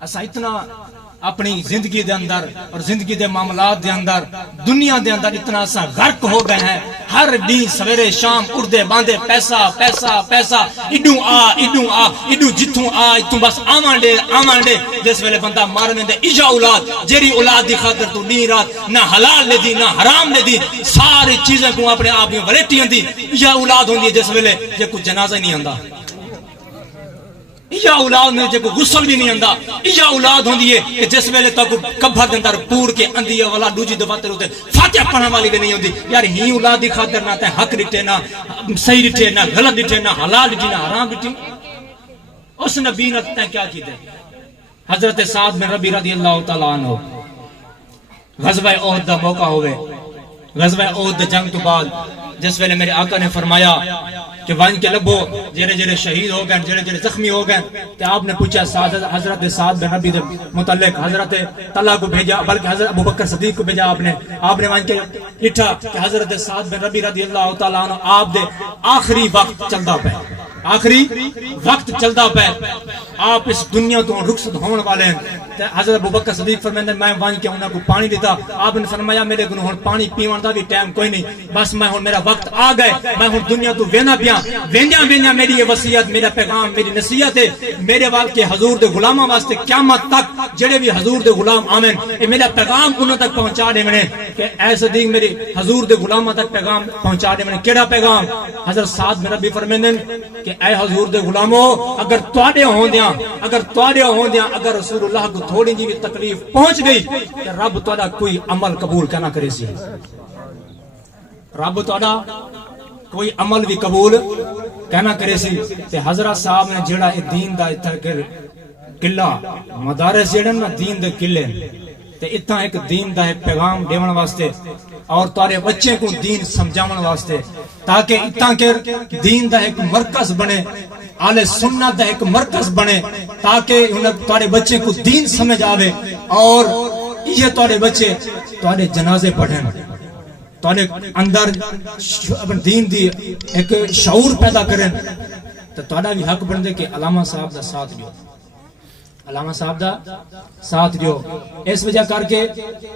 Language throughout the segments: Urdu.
اسا اتنا اپنی زندگی دے اندر اور زندگی دے معاملات دے اندر دنیا دے اندر اتنا اسا غرق ہو گئے ہیں، ہر دن سویرے شام اڑدے باندے پیسہ پیسہ پیسہ، ایڈوں ایڈوں جتوں اتوں بس آوان دے جس ویلے بندہ مار ویندے ایجا اولاد جیری اولاد دی خاطر تو دن رات نہ حلال لے دی نہ حرام لے دی، ساری چیزیں کو اپنے آپ میں ولیٹی ہوندی، ایجا اولاد ہوندی جس ویلے جے کوئی جنازہ نہیں آندا، یا اولاد میں جو غسل بھی نہیں آندا، یا اولاد ہوندی ہے کہ جس ویلے تک کبھر دے اندر پور کے اندھی والا دوجی دفعہ تے ہوتے فاتحہ پڑھن والی بھی نہیں ہوندی۔ یار ہی اولاد دی خاطر نہ تے حق ڈٹے نہ صحیح ڈٹے نہ غلط ڈٹے نہ حلال ڈٹے نہ حرام ڈٹے، اس نبی نے تے کیا کیتے؟ حضرت سعد بن ربیع رضی اللہ تعالی عنہ غزوہ احد دا موقع ہوئے، غزوہ احد دے جنگ تو بعد جس ویلے میرے آقا نے فرمایا کہ وان کے لبو جڑے جڑے شہید ہو گئے جڑے جڑے زخمی ہو گئے، کہ آپ نے پوچھا حضرت سعد بن ربیع دے متعلق، حضرت طلحہ کو بھیجا بلکہ حضرت ابوبکر صدیق کو بھیجا آپ نے وان کے لکھا کہ حضرت سعد بن ربیع رضی اللہ تعالی عنہ آپ دے آخری وقت چلدا پے، آخری وقت چلدا پے، آپ اس دنیا تو رخصت ہون والے ہیں۔ حضرت ابوبکر صدیق فرماندے میں وان کے انہاں کو پانی دیتا، آپ نے فرمایا میرے کو ہن پانی پیون دا بھی ٹائم کوئی نہیں، بس میں ہن میرا وقت آ گئے، میں ہن دنیا تو وینا پیا، ویندیاں میری یہ وصیت میرا پیغام میری نصیحت ہے میرے وال کے حضور دے غلاماں واسطے قیامت تک جڑے بھی حضور دے غلام آمن اے میرا پیغام انہاں تک پہنچا دے میں کہ اے صدیق میری حضور دے غلاماں تک پیغام پہنچا دے میں۔ کیڑا پیغام؟ حضرت سعد بن ربیع فرمیندے کہ اے حضور دے غلامو اگر تواڈے ہوندیاں اگر رسول اللہ کو تھوڑی جی بھی تکلیف پہنچ گئی کہ رب تواڈا کوئی عمل قبول نہ کرے سی، رب تواڈا کوئی عمل بھی قبول کہنا کرے سی۔ تے حضرت صاحب نے جڑا اے دین دا قلعہ مدارس جڑے نا دین دے قلعے تے اتنا ایک دین دا ایک پیغام دیون واسطے اور تارے بچے کو دین سمجھاون واسطے تاکہ اتنا کہ دین دا ایک مرکز بنے، اہل سنت دا ایک مرکز بنے تاکہ تارے بچے کو دین سمجھ آوے اور یہ تارے بچے تارے جنازے پڑھیں، تارے اندر دین دی ایک شعور پیدا کریں، تو تارا بھی حق بن دے کہ علامہ صاحب دا ساتھ دیو، علامہ صاحب دا ساتھ دیو، اس وجہ کر کے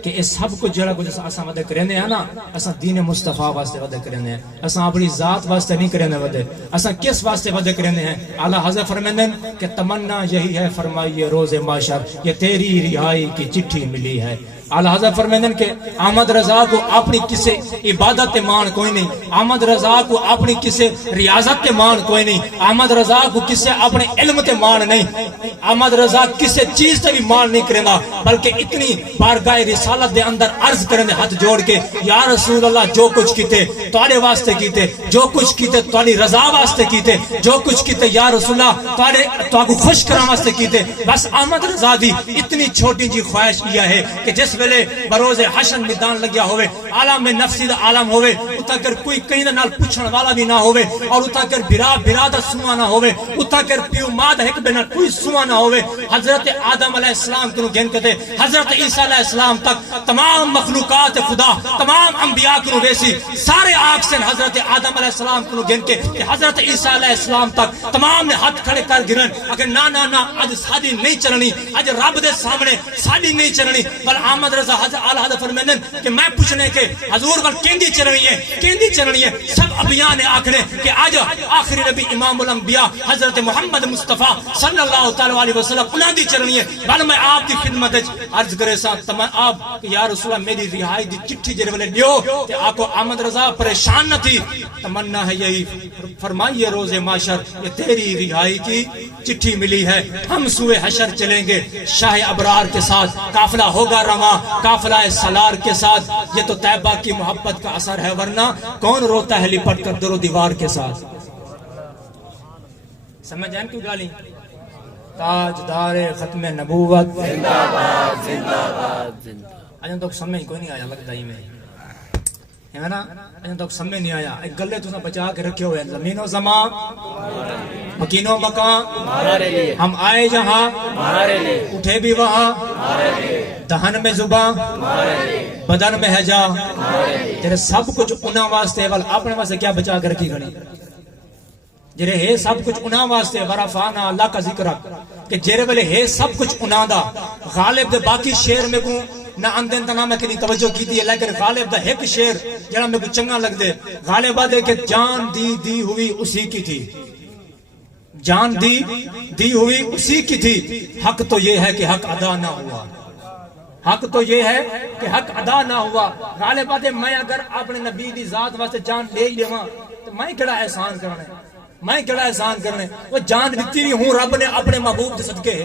کہ اس سب کو جڑا کچھ اساں ودے کرنے ہیں نا، اساں دین مصطفیٰ واسطے ودے کرنے ہیں، اساں اپنی ذات واسطے نہیں کرنے ودے، اساں کس واسطے ودے کرنے ہیں؟ اعلیٰ حضرت فرماتے ہیں کہ تمنا یہی ہے فرمائیے روز محشر یہ تیری رہائی کی چٹھی ملی ہے۔ اعلیٰ حضرت فرماتے ہیں کہ احمد رضا کو اپنی کسی عبادت مان کوئی نہیں، احمد رضا کو اپنی کسی ریاضت مان کوئی نہیں، احمد رضا کو کسی اپنے علم تے مان نہیں، احمد رضا کسی چیز تے بھی مان نہیں کرنا، بلکہ اتنی بارگاہ رسالت دے اندر عرض کرنے ہاتھ جوڑ کے یا رسول اللہ جو کچھ کیتے تواڈے واسطے کیتے، جو کچھ کیتے تواڈی رضا واسطے کیتے، جو کچھ کیتے یا رسول اللہ تواڈے خوش کران واسطے کیتے۔ بس احمد رضا دی اتنی چھوٹی جی خواہش یہ ہے کہ جس ویلے بروز حشر میدان لگیا ہوئے، عالم نفسی دا عالم ہوئے، اتا کر کوئی کہیں نال پوچھن والا بھی نہ ہوئے، اور اتا کر برا دا سوا نہ ہوئے، اتا کر پیو ماں دا ایک بنا کوئی سوا نہ ہوئے۔ حضرت آدم علیہ السلام کو گن کہتے حضرت عیسیٰ علیہ السلام تک تمام مخلوقات خدا تمام انبیاء کو ویسی سارے آگ سے حضرت آدم علیہ السلام کو گن کے کہ حضرت عیسیٰ علیہ السلام تک تمام نے ہاتھ کھڑے کر گرن اگر نہ اج سادی نہیں چلنی، اج رب دے سامنے سادی نہیں چلنی، بل احمد رضا اعلیٰ حضرت فرماتے ہیں کہ میں پوچھنے کے حضور بل کیندی چلنی ہے، سب انبیاء نے آکھنے کہ آج آخری نبی امام الانبیاء حضرت محمد مصطفیٰ صلی اللہ علیہ وسلم انہاں دی چلنی ہے۔ بل میں آپ کی خدمت عرض کرے سا آپ یا رسول اللہ میری رہائی دی چٹھی جڑے والے دیو کہ آپ کو احمد رضا پریشان نہ تھی، تمنا ہے یہی فرمائیے روز محشر یہ تیری رہائی کی چٹھی ملی ہے، ہم سوئے حشر چلیں گے شاہ ابرار کے ساتھ، قافلہ ہوگا رواں قافلہ سالار کے ساتھ، یہ تو طیبہ کی محبت کا اثر ہے ورنہ کون روتا ہے لپٹ کر در و دیوار کے ساتھ۔ سمجھ جائیں کیوں گالی تاجدار ختم نبوت زندہ باد زندہ باد زندہ۔ اجن تک سمجھ کوئی نہیں آیا لگتا ہی میں ہے نا، اجن تک سمجھ نہیں آیا۔ ایک گلے تو بچا کے رکھے ہوئے ہیں، زمین و زمان مکین و مکان ہم آئے جہاں اٹھے بھی وہاں، دہن میں زبان بدن میں ہے جا، تیرے سب کچھ انہاں واسطے وال اپنے واسطے کیا بچا کے رکھی گھڑی؟ جڑے ہے سب کچھ انہاں واسطے ورفعنا اللہ کا ذکر کہ جڑے ویلے ہے سب کچھ انہاں دا غالب دے باقی شعر میں کو نہ اندن تا نہ میں کدی توجہ کیتی ہے لیکن غالب دا ایک شعر جڑا میں کو چنگا لگ دے غالب دے کہ جان دی ہوئی اسی کی تھی جان دی ہوئی اسی کی تھی حق تو یہ ہے کہ حق ادا نہ ہوا حق تو یہ ہے کہ حق ادا نہ ہوا غالب دے میں اگر اپنے نبی دی ذات واسطے جان لے ہی لیواں تو میں کیڑا احسان کرنا ہے میں کیڑا احسان کرنا ہے وہ جان دتی ہوں رب نے اپنے محبوب دے صدقے